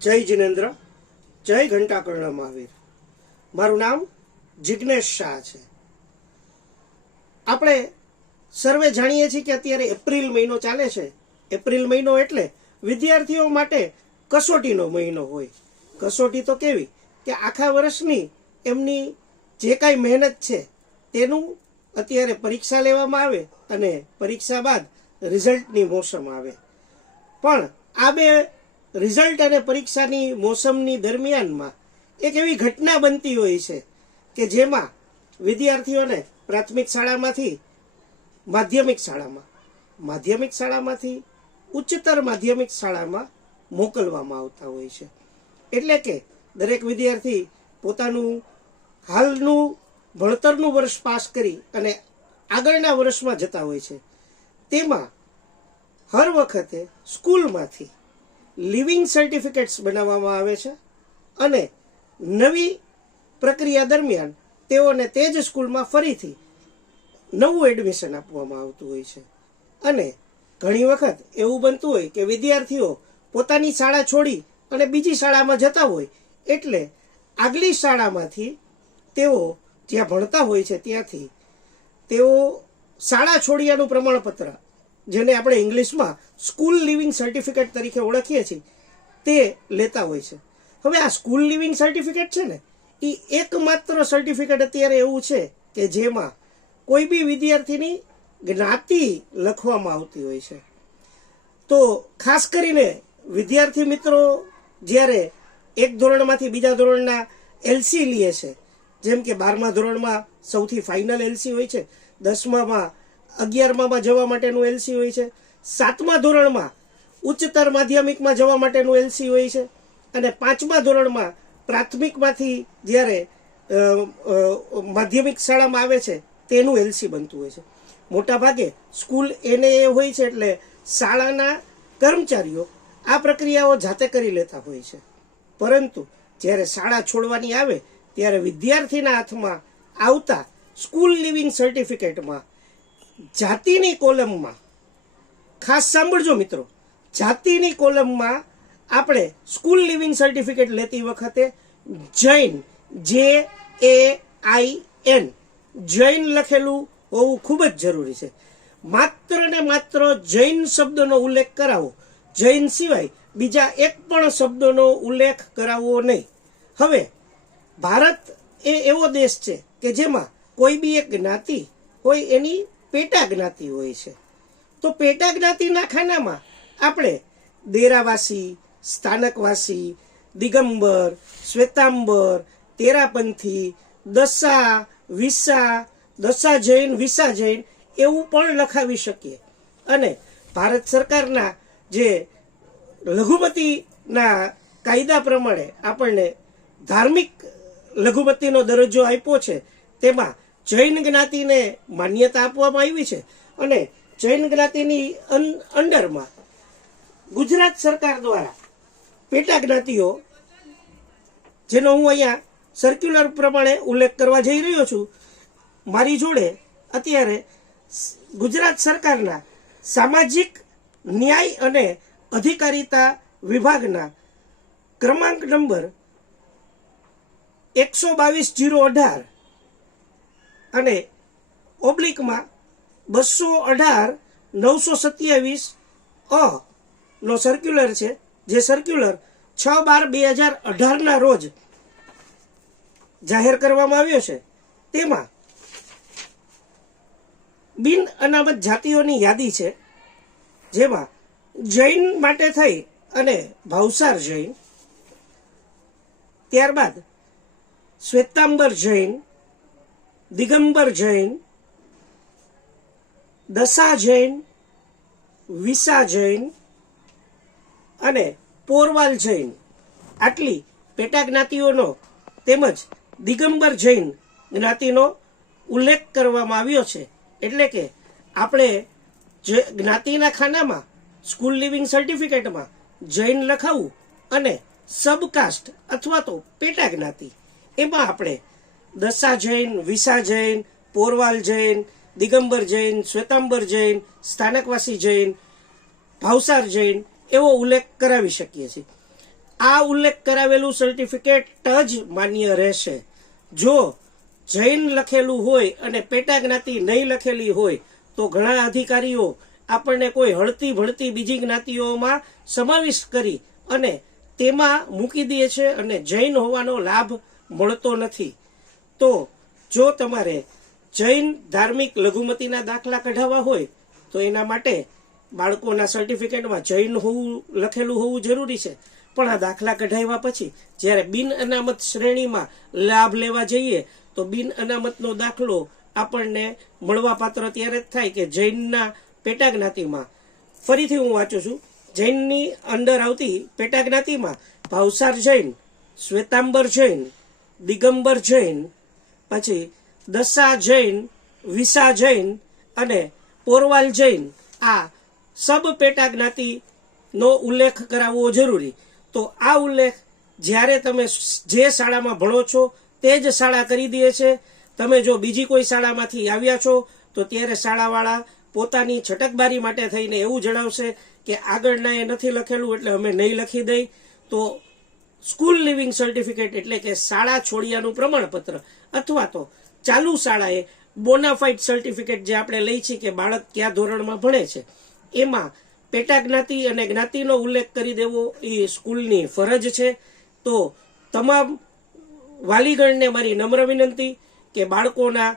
જય જિનેન્દ્ર, જય ઘંટાકર્ણ મહાવીર। મારું નામ જિગ્નેશ શાહ છે। આપણે સર્વે જાણીએ છીએ કે અત્યારે એપ્રિલ મહિનો ચાલે છે। એપ્રિલ મહિનો એટલે વિદ્યાર્થીઓ માટે કસોટીનો મહિનો હોય। કસોટી તો કેવી કે આખા વર્ષની એમની જે કાંઈ મહેનત છે તેનું અત્યારે પરીક્ષા લેવામાં આવે અને પરીક્ષા બાદ રિઝલ્ટની મોસમ આવે। પણ આ બે રિઝલ્ટ અને પરીક્ષાની મોસમની દરમિયાનમાં એક એવી ઘટના બનતી હોય છે કે જેમાં વિદ્યાર્થીઓને પ્રાથમિક શાળામાંથી માધ્યમિક શાળામાંથી ઉચ્ચતર માધ્યમિક શાળામાં મોકલવામાં આવતા હોય છે। એટલે કે દરેક વિદ્યાર્થી પોતાનું હાલનું ભણતરનું વર્ષ પાસ કરી અને આગળના વર્ષમાં જતા હોય છે। તેમાં હર વખતે સ્કૂલમાંથી લિવિંગ સર્ટિફિકેટ્સ બનાવવામાં આવે છે અને નવી પ્રક્રિયા દરમિયાન તેઓને તે જ સ્કૂલમાં ફરીથી નવું એડમિશન આપવામાં આવતું હોય છે। અને ઘણી વખત એવું બનતું હોય કે વિદ્યાર્થીઓ પોતાની શાળા છોડી અને બીજી શાળામાં જતા હોય એટલે આગલી શાળામાંથી તેઓ જ્યાં ભણતા હોય છે ત્યાંથી તેઓ શાળા છોડ્યાનું પ્રમાણપત્ર, જેને આપણે ઇંગ્લિશમાં સ્કૂલ લિવિંગ સર્ટિફિકેટ તરીકે ઓળખીએ છીએ, તે લેતા હોય છે। હવે આ સ્કૂલ લિવિંગ સર્ટિફિકેટ છે ને, એ એકમાત્ર સર્ટિફિકેટ અત્યારે એવું છે કે જેમાં કોઈ બી વિદ્યાર્થીની જ્ઞાતિ લખવામાં આવતી હોય છે। તો ખાસ કરીને વિદ્યાર્થી મિત્રો જ્યારે એક ધોરણમાંથી બીજા ધોરણના એલસી લે છે, જેમ કે 12મા ધોરણમાં સૌથી ફાઇનલ એલસી હોય છે, 10મામાં 11મામાં જવા માટેનું એલસી હોય છે, 7મા ધોરણમાં ઉચ્ચતર માધ્યમિકમાં જવા માટેનું એલસી હોય છે, અને 5મા ધોરણમાં પ્રાથમિકમાંથી જ્યારે માધ્યમિક શાળામાં આવે છે તેનું એલસી બનતું હોય છે। મોટાભાગે સ્કૂલ એને એ હોય છે એટલે શાળાના કર્મચારીઓ આ પ્રક્રિયાઓ જાતે કરી લેતા હોય છે। પરંતુ જ્યારે શાળા છોડવાની આવે ત્યારે વિદ્યાર્થીના હાથમાં આવતા સ્કૂલ લિવિંગ સર્ટિફિકેટમાં જાતિની કોલમમાં, ખાસ સાંભળજો મિત્રો, જાતિની કોલમમાં આપણે સ્કૂલ લિવિંગ સર્ટિફિકેટ લેતી વખતે જૈન, JAIN જૈન લખેલું હોવું ખૂબ જ જરૂરી છે। માત્ર ને માત્ર જૈન શબ્દનો ઉલ્લેખ કરાવો, જૈન સિવાય બીજા એક પણ શબ્દનો ઉલ્લેખ કરાવવો નહીં। હવે ભારત એ એવો દેશ છે કે જેમાં કોઈ બી એક જ્ઞાતિ હોય એની પેટા જ્ઞાતિ હોય છે। તો પેટા જ્ઞાતિના ખાનામાં આપણે દેરાવાસી, સ્થાનકવાસી, દિગંબર, શ્વેતાંબર, તેરાપંથી, દસા, વિસા, દસા જૈન, વિસા જૈન એવું પણ લખાવી શકીએ। અને ભારત સરકારના જે લઘુમતીના કાયદા પ્રમાણે આપણને ધાર્મિક લઘુમતીનો દરજ્જો આપ્યો છે, તેમાં જૈન જ્ઞાતિને માન્યતા આપવામાં આવી છે। અને જૈન જ્ઞાતિની અંડરમાં ગુજરાત સરકાર દ્વારા પેટા જ્ઞાતિઓ, જેનો હું અહીંયા સર્ક્યુલર પ્રમાણે ઉલ્લેખ કરવા જઈ રહ્યો છું, મારી જોડે અત્યારે ગુજરાત સરકારના સામાજિક ન્યાય અને અધિકારીતા વિભાગના ક્રમાંક નંબર 122/018 અને ઓબ્લિકમાં 218/927 નો સર્ક્યુલર છે, જે સર્ક્યુલર 6/12/2018 રોજ જાહેર કરવામાં આવ્યો છે। તેમાં બિન અનામત જાતિઓની યાદી છે, જેમાં જૈન માટે થઈ અને ભાવસાર જૈન, ત્યારબાદ શ્વેતાંબર જૈન, દિગંબર જૈન, દસા જૈન, વિસા જૈન અને પોરવાલ જૈન, આટલી પેટા જ્ઞાતિઓનો તેમજ દિગંબર જૈન જ્ઞાતિનો ઉલ્લેખ કરવામાં આવ્યો છે। એટલે કે આપણે જ્ઞાતિના ખાનામાં સ્કૂલ લિવિંગ સર્ટિફિકેટમાં જૈન લખાવું અને સબકાસ્ટ અથવા તો પેટા જ્ઞાતિ એમાં આપણે દસા જૈન, વિસા જૈન, પોરવાલ જૈન, દિગંબર જૈન, શ્વેતાંબર જૈન, સ્થાનકવાસી જૈન, ભાવસાર જૈન એવો ઉલ્લેખ કરાવી શકીએ છીએ। આ ઉલ્લેખ કરાવેલું સર્ટિફિકેટ જ માન્ય રહેશે. જો જૈન લખેલું હોય અને પેટા જ્ઞાતિ નહીં લખેલી હોય તો ઘણા અધિકારીઓ આપણને કોઈ હળતી ભળતી બીજી જ્ઞાતિઓમાં સમાવિષ્ટ કરી અને તેમાં મૂકી દે છે અને જૈન હોવાનો લાભ મળતો નથી. તો જો તમારે જૈન ધાર્મિક લઘુમતીના દાખલા કઢાવવા હોય તો એના માટે બાળકોના સર્ટિફિકેટમાં જૈન લખેલું હોવું જરૂરી છે. પણ આ દાખલા કઢાવ્યા પછી જ્યારે બિન અનામત શ્રેણીમાં લાભ લેવા જઈએ તો બિન અનામતનો દાખલો આપણને મળવાપાત્ર ત્યારે જ થાય કે જૈનના પેટા જ્ઞાતિમાં, ફરીથી હું વાંચું છું, જૈનની અંડર આવતી પેટા જ્ઞાતિમાં ભાવસાર જૈન, શ્વેતાંબર જૈન, દિગંબર જૈન, પછી દસા જૈન, વિસા જૈન અને પોરવાલ જૈન, આ સબ પેટા જ્ઞાતિનો ઉલ્લેખ કરાવવો જરૂરી. તો આ ઉલ્લેખ જ્યારે તમે જે શાળામાં ભણો છો તે જ શાળા કરી દે છે. તમે જો બીજી કોઈ શાળામાંથી આવ્યા છો તો ત્યારે શાળાવાળા પોતાની છટકબારી માટે થઈને એવું જણાવશે કે આગળના એ નથી લખેલું એટલે અમે નહીં લખી દઈ. તો સ્કૂલ લિવિંગ સર્ટિફિકેટ એટલે કે શાળા છોડ્યાનું પ્રમાણપત્ર અથવા તો ચાલુ શાળાએ બોનાફાઇડ સર્ટિફિકેટ જે આપણે લઈ છીએ કે બાળક કયા ધોરણમાં ભણે છે, એમાં પેટા જ્ઞાતિ અને જ્ઞાતિનો ઉલ્લેખ કરી દેવો એ સ્કૂલની ફરજ છે. તો તમામ વાલીગણને મારી નમ્ર વિનંતી કે બાળકોના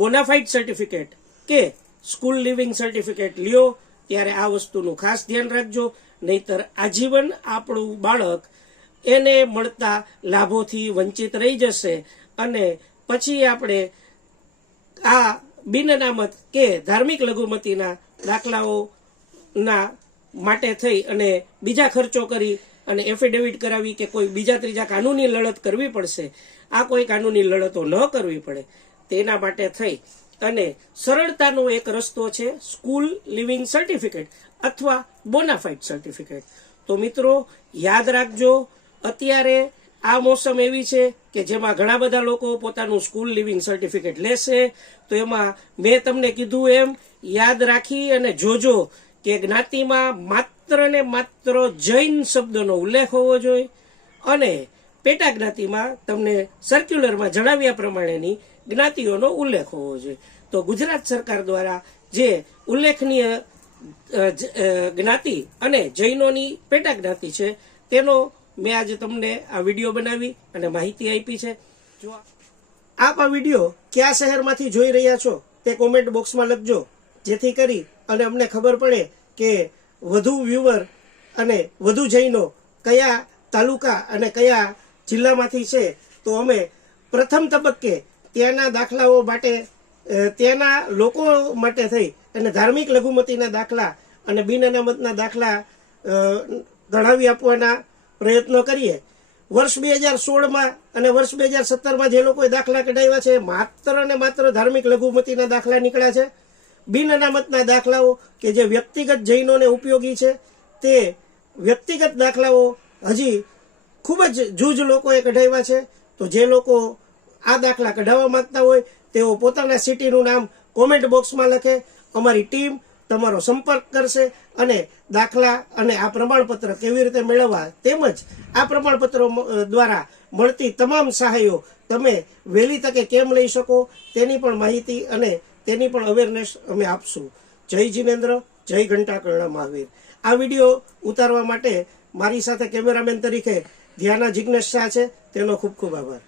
બોનાફાઇડ સર્ટિફિકેટ કે સ્કૂલ લિવિંગ સર્ટિફિકેટ લ્યો ત્યારે આ વસ્તુનું ખાસ ધ્યાન રાખજો, નહીતર આજીવન આપણું બાળક એને મળતા લાભોથી વંચિત રહી જશે અને પછી આપણે આ બિન અનામત કે ધાર્મિક લઘુમતીના દાખલાઓના માટે થઈ અને બીજા ખર્ચો કરી અને એફિડેવિટ કરાવી કે કોઈ બીજા ત્રીજા કાનૂની લડત કરવી પડશે. આ કોઈ કાનૂની લડતો ન કરવી પડે તેના માટે થઈ અને સરળતાનો એક રસ્તો છે સ્કૂલ લિવિંગ સર્ટિફિકેટ અથવા બોનાફાઇડ સર્ટિફિકેટ. તો મિત્રો યાદ રાખજો, અત્યારે આ મોસમ એવી છે કે જેમાં ઘણા બધા લોકો પોતાનું સ્કૂલ લિવિંગ સર્ટિફિકેટ લેશે. તો એમાં મેં તમને કીધું એમ યાદ રાખી અને જોજો કે જ્ઞાતિમાં માત્ર ને માત્ર જૈન શબ્દનો ઉલ્લેખ હોવો જોઈએ અને પેટા જ્ઞાતિમાં તમને સર્ક્યુલરમાં જણાવ્યા પ્રમાણેની જ્ઞાતિઓનો ઉલ્લેખ હોવો જોઈએ. તો ગુજરાત સરકાર દ્વારા જે ઉલ્લેખનીય જ્ઞાતિ અને જૈનોની પેટા જ્ઞાતિ છે તેનો મેં આજે તમને આ વિડીયો બનાવી અને માહિતી આપી છે. જો આપ આ વિડીયો કયા શહેરમાંથી જોઈ રહ્યા છો તે કોમેન્ટ બોક્સમાં લખજો, જેથી કરી અને અમને ખબર પડે કે વધુ વ્યુઅર અને વધુ જૈનો કયા તાલુકા અને કયા જિલ્લામાંથી છે. તો અમે પ્રથમ તબક્કે ત્યાંના દાખલાઓ માટે ત્યાંના લોકો માટે થઈ અને ધાર્મિક લઘુમતીના દાખલા અને બિન અનામતના દાખલા ગણાવી આપવાના પ્રયત્નો કરીએ. વર્ષ 2016માં અને વર્ષ 2017માં જે લોકોએ દાખલા કઢાવ્યા છે માત્ર ને માત્ર ધાર્મિક લઘુમતીના દાખલા નીકળ્યા છે. બિન અનામતના દાખલાઓ કે જે વ્યક્તિગત જૈનોને ઉપયોગી છે તે વ્યક્તિગત દાખલાઓ હજી ખૂબ જ જૂજ લોકોએ કઢાવ્યા છે. તો જે લોકો આ દાખલા કઢાવવા માંગતા હોય તેઓ પોતાના સિટીનું નામ કોમેન્ટ બોક્સમાં લખે, અમારી ટીમ તમારો સંપર્ક કરશે અને દાખલા અને આ પ્રમાણપત્ર કેવી રીતે મેળવવા તેમજ આ પ્રમાણપત્રો દ્વારા મળતી તમામ સહાયો તમે વહેલી તકે કેમ લઈ શકો તેની પણ માહિતી અને તેની પણ અવેરનેસ અમે આપશું. જય જિનેન્દ્ર, જય ઘંટાકર્ણ મહાવીર. આ વિડીયો ઉતારવા માટે મારી સાથે કેમેરામેન તરીકે ધ્યાના જિગ્નેશ શાહ છે, તેનો ખૂબ ખૂબ આભાર.